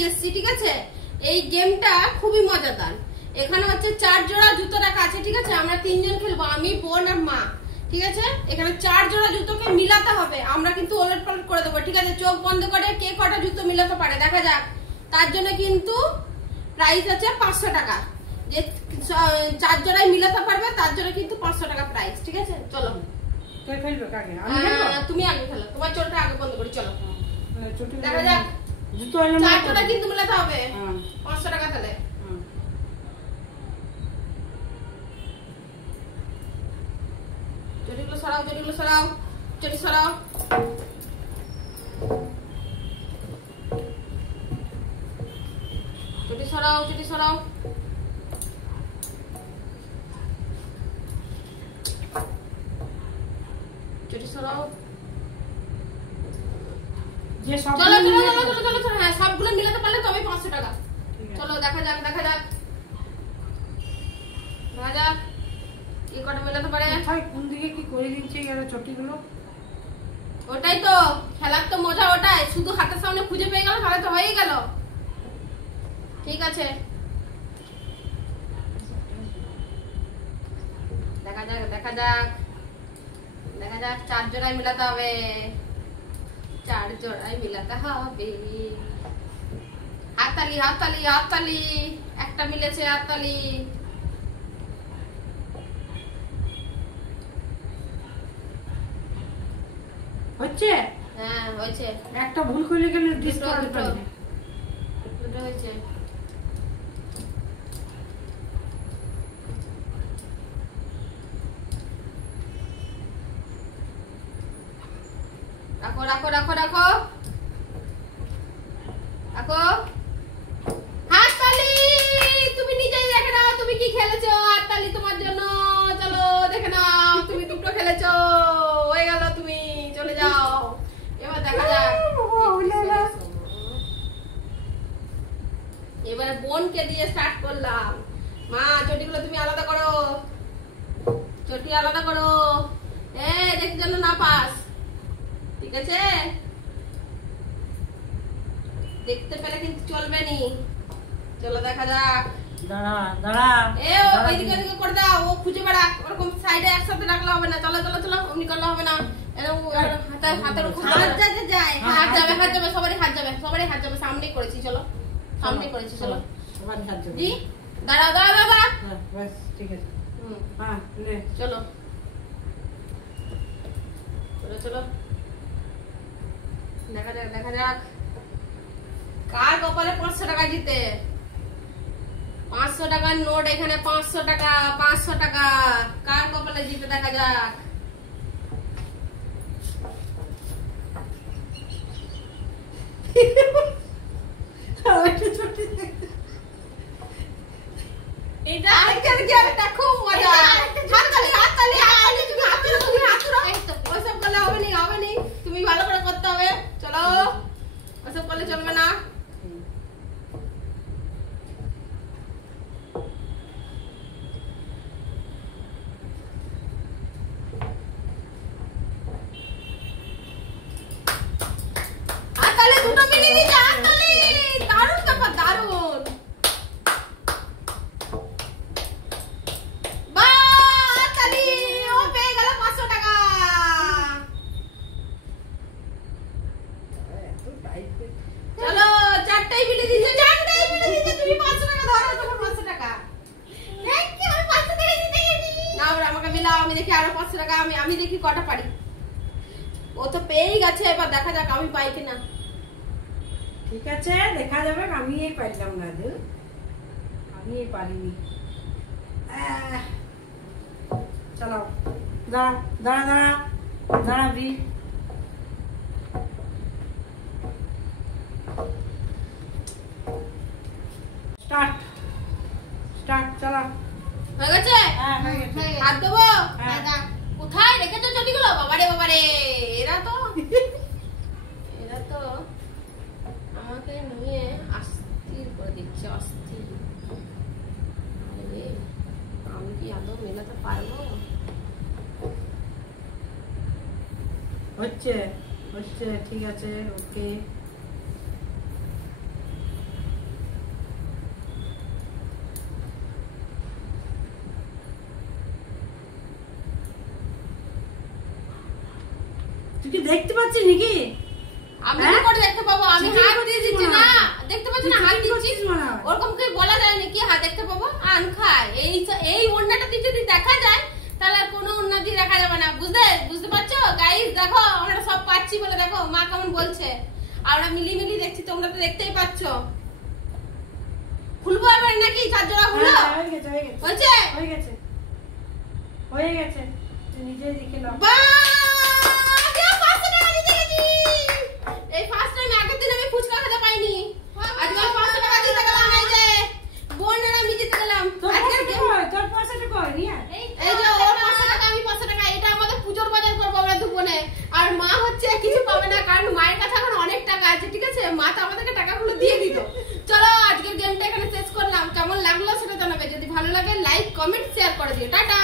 নিয়ে এসেছি, ঠিক আছে? এই গেমটা খুবই মজাদার। এখানে হচ্ছে 4 জোড়া জুতো রাখা আছে, ঠিক আছে? আমরা 3 জন খেলবো, আমি, বোন আর মা, ঠিক আছে? এখানে 4 জোড়া জুতোকে মিলাতে হবে, আমরা কিন্তু ওলট পালট করে দেবো, ঠিক আছে? চোখ বন্ধ করে কে কটা জুতো মিলাতে পারে দেখা যাক। তার জন্য কিন্তু প্রাইস আছে 500 টাকা। যে 4 জোড়াই মিলাতে পারবে তার জন্য কিন্তু 500 টাকা প্রাইস, ঠিক আছে? চলো তুমি আগে খেলো, তোমার চোখটা আগে বন্ধ করি, চলো দেখা যাক। 4 জোড়া কিন্তু মিলাতে হবে, 500 টাকা তাহলে। চটিগুলো সরাও, চটিগুলো সরাও, চটি সরাও। চটি সরাও, চটি সরাও। চটি সরাও। চলো চলো চলো চলো চলো চলো, হ্যাঁ সবগুলো মিলাতে পারলে তবে 500 টাকা। চলো দেখা যাক, দেখা যাক, দেখা যাক কি কটা মেলাতে পারে। কোন দিকে কি করে দিচ্ছে এর চটিগুলো? ওটাই তো খেলার তো মজা, ওটাই। শুধু হাতের সামনে খুঁজে পেয়ে গেল তাহলে তো হয়েই গেল। ঠিক আছে, দেখা যাক, দেখা যাক, দেখা যাক। 4 জোড়ায় মিলাতে হবে, 4 জোড়ায় মিলাতে হবে। হাততালি, হাততালি, হাততালি। একটা মিলেছে, হাততালি। হচ্ছে? হ্যাঁ হয়েছে। একটা ভুল করলে গেলে ডিসকাউন্ট পাবে। দুটো হয়েছে। রাখো রাখো রাখো রাখো রাখো। হাততালি। তুমি নিজেই দেখে নাও তুমি কি খেলেছো। হাততালি তোমার জন্য। চলো দেখে নাও, তুমি দুটো খেলেছো, হয়ে গেল, তুমি চলে যাও। এবার দেখা যাক। এবারে বোনকে দিয়ে স্টার্ট করলাম। মা চটিগুলো তুমি আলাদা করো, চটি আলাদা করো, দেখি যেন না পাস, ঠিক আছে? দেখতে পেলে কিন্তু চলবে নি। চলো দেখা যাক। দাঁড়া দাঁড়া, ও ওইদিকে ওইদিকে করে দাও, ও খুঁজে বেড়া। ওরকম সাইডে একসাথে রাখলে হবে না। চলো চলো চলো, অমনি করলে হবে না। এরকম হাতের হাত যায়, হাত যাবে, হাত যাবে, সবারই হাত যাবে, সবারই হাত যাবে। সামনেই করেছি, চলো সামনেই করেছি, চলো সবারই হাত যাবে। জি দাঁড়া দাঁড়া দাঁড়া, বাস ঠিক আছে। হ্যাঁ নে চলো চলো চলো, দেখা যাক, দেখা যাক কার কপালে 500 টাকা জিতে। 500 টাকার নোট এখানে, 500 টাকা, 500 টাকা কার কপালে জিতে দেখা যাক। এটা আরেকটা খুব মজা। হাততালি হাততালি হাততালি, তুমি হাত ধরো, তুমি হাত ধরো। ওইসব করলে হবে না, হবে না, তুমি ভালো করে করতে হবে। চলো, ওইসব করলে চলবে না। হাততালি দুটো মিলিয়ে দিচ্ছে, হাততালি। দারুণ ব্যাপার, দারুণ। চলো 4টাই মিলে দিচ্ছে, 4টাই মিলে দিচ্ছে। তুমি 500 টাকা ধরো, তোমার 500 টাকা। থ্যাংক ইউ, আমি 500 টাকা জিতে গেছি। না ওরা আমাকে মিলাও, আমি দেখি আরো 500 টাকা। আমি দেখি কটা পারি। ও তো পেয়েই গেছে, এবার দেখা যাক আমি পাই কিনা। ঠিক আছে, দেখা যাবে। আমি এই পাইলাম না, আমি এই পারিনি। চলো দাঁড়া দাঁড়া দাঁড়া দাঁড়াবি। স্টার্ট স্টার্ট, চলো। হয়ে গেছে? হ্যাঁ হয়ে গেছে। হাত দেবো? হ্যাঁ। কোথায় রেখেছো চটিগুলো? বাবারে বাবারে, এরা তো আমাকে নিয়ে অস্থির করে দিচ্ছে, অস্থির। আমি কি আদৌ মেলাতে পারবো? হচ্ছে হচ্ছে, ঠিক আছে, ওকে। তুই কি দেখতে পাচ্ছিস নাকি? আমি কি করে দেখতে পাবো? আমি হাত দিয়ে দিচ্ছি না, দেখতে পাচ্ছ না হাত দিচ্ছি। ওরকম কি বলা যায় নাকি হাত দেখতে পাবো? আন খায় এই ওড়নাটা দিয়ে যদি দেখা যায় তাহলে আর কোনো ওড়না দিয়ে দেখা যাবে না, বুঝতে পারছো গাইস? দেখো আমরা সব পাচ্ছি বলে দেখো মা কেমন বলছে, আমরা মিলি দেখছি, তোমরা তো দেখতেই পাচ্ছ। খুলবো এবার নাকি? 4 জোড়া খুলো। হয়ে গেছে তুই নিজেই দেখে নাও। এই ফার্স্ট টাইম আগের দিন আমি ফুচকা খেতে পাইনি, আজকে আমি 500 টাকা দিতে গেলাম। এই যে বোনের আমি জিতে গেলাম। তোর পয়সাটা কই রিয়া? এই যে ওর 500 টাকা, আমি 500 টাকা। এটা আমাদের পূজোর বাজার করবো আমরা দুবোনে। আর মা হচ্ছে কিছু পাবে না, কারণ মায়ের কাছে এখন অনেক টাকা আছে, ঠিক আছে? মা তো আমাদেরকে টাকাগুলো দিয়ে দিত। চলো আজকের গেমটা এখানে শেষ করলাম। কেমন লাগলো সেটা জানাবে, যদি ভালো লাগে লাইক কমেন্ট শেয়ার করে দিও। টাটা।